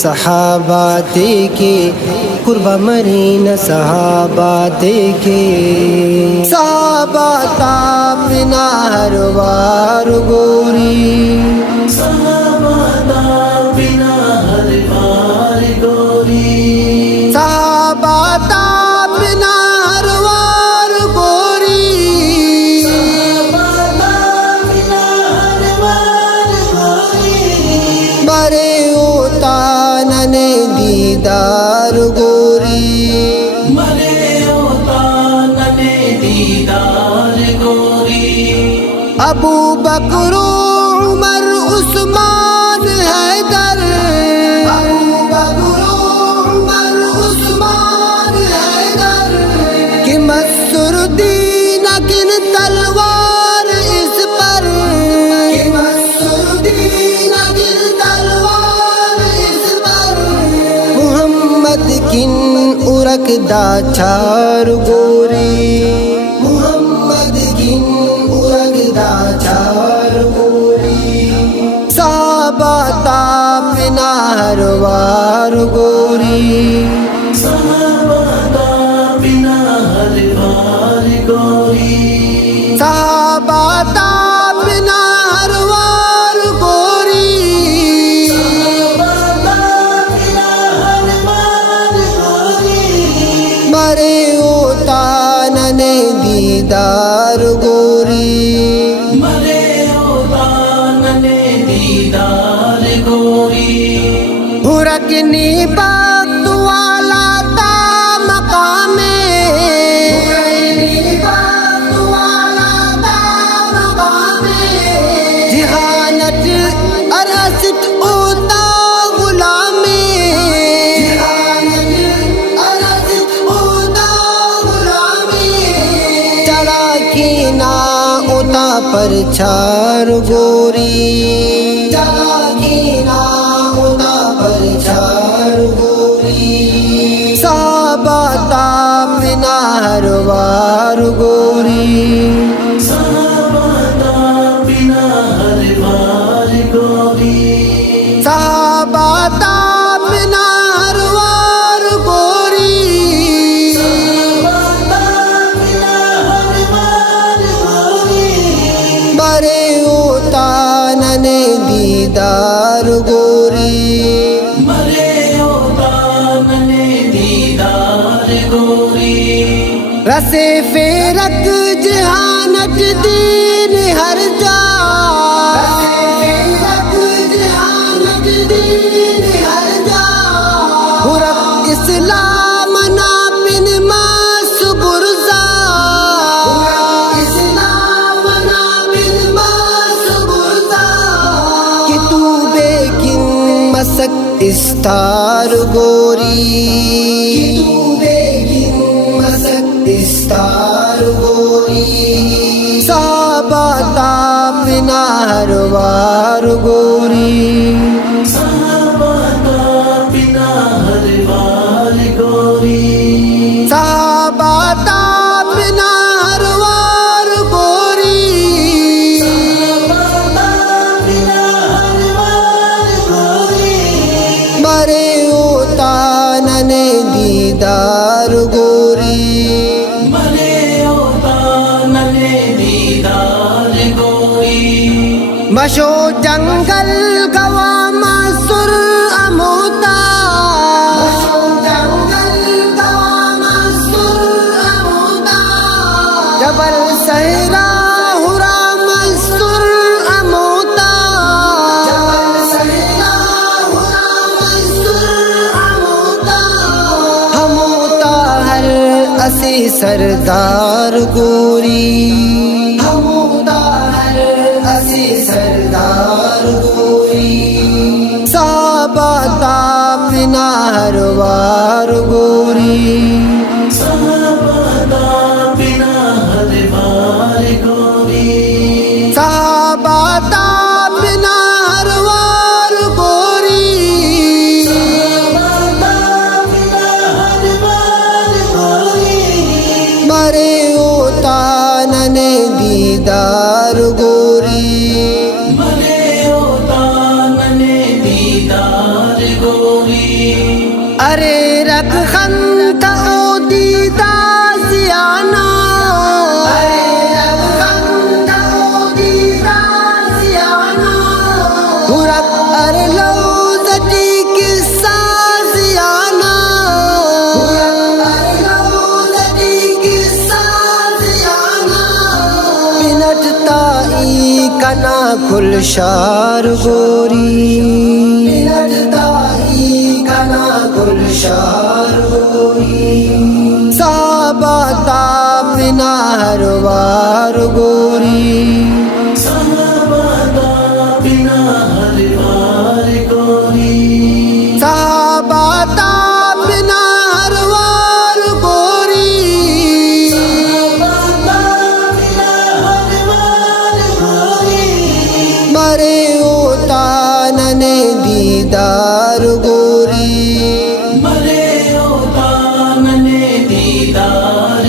सहाबा देखे कुर्बा मरीना सहाबा देखे सहाबा तापना हर वार गोरी सहाबा तापना हर वार गोरी सहाबा तापना हर वार गोरी सहाबा तापना हर वार गोरी बरे होता नने दीदार गोरी मरे होता नने दीदार गोरी अबू बकर उमर उस्मान हैदर अबू बकर उमर उस्मान हैदर कि मसरुद्दीन किन तलवार इस पर कि मसरुद्दीन किन तलवार इस पर मुहम्मद किन उरकदा चार गोरी मुहम्मद किन उरकदा चार गोरी सहाबा तापना हर वार गोरी सहाबा तापना हर वार गोरी सहाबा तापना हर वार गोरी सहाबा तापना हर वार गोरी मरे होता नने दीदार गोरी मरे होता नने दीदार गोरी हुरकनी वक्त वाला ता मकामे हुरकनी वक्त वाला ता मकामे जिहानत अरसत होता गुलामे जिहानत अरसत होता गुलामे चढ़ा की ना उता पर चार गोरी चढ़ा की ना उता पर चार गोरी सहाबा तापना हर वार गोरी सहाबा तापना हर वार गोरी सहाबा तापना हर वार गोरी सहाबा तापना हर वार गोरी बरे होता नने दीदार गोरी मरे होता नने दीदार गोरी रसे फेरक जहानत दीन हर जा रसे फेरक जहानत दीन हर जा हुरक इस्लाम ना बिन मास बुरजा हुरक इस्लाम ना बिन मास बुरजा कि तू बेकिन मसक इस्तार गोरी कि तू बेकिन मसक इस्तार गोरी सहाबा तापना हर वार गोरी सहाबा तापना हर वार गोरी सहाबा तापना हर वार गोरी सहाबा तापना हर वार गोरी मरे होता नने दीदार गोरी मरे होता नने दीदार गोरी मशो जंगल गवा मसुर अमोता मशो जंगल गवा मसुर अमोता जबल सहरा हुरा मसुर अमोता जबल सहरा हुरा मसुर अमोता हमोता हर असी सरदार गोरी हमोता हर असी सरदार गोरी सहाबा तापना हर वार गोरी सहाबा तापना हर वार गोरी सहाबा तापना हर वार गोरी सहाबा तापना हर वार गोरी मरे होता नने दीदार गोरी मरे होता नने दीदार गोरी अरे रख खंत ओ दीदा जियाना, अरे रख खंत ओ दीदा जियाना, रख अरे लौजती किस्सा जियाना, अरे लौजती किस्सा जियाना, मिनटता ई कना गुलशार गोरी, मिनटता ई कना गुलशार गोरी, साहबा तामिना हर वार गोरी, साहबा तामिना हर वार गोरी, साहबा तामिना हर वार गोरी, साहबा तामिना हर वार गोरी, मरे ओता नने दीदार गोरी, मरे ओता नने दीदार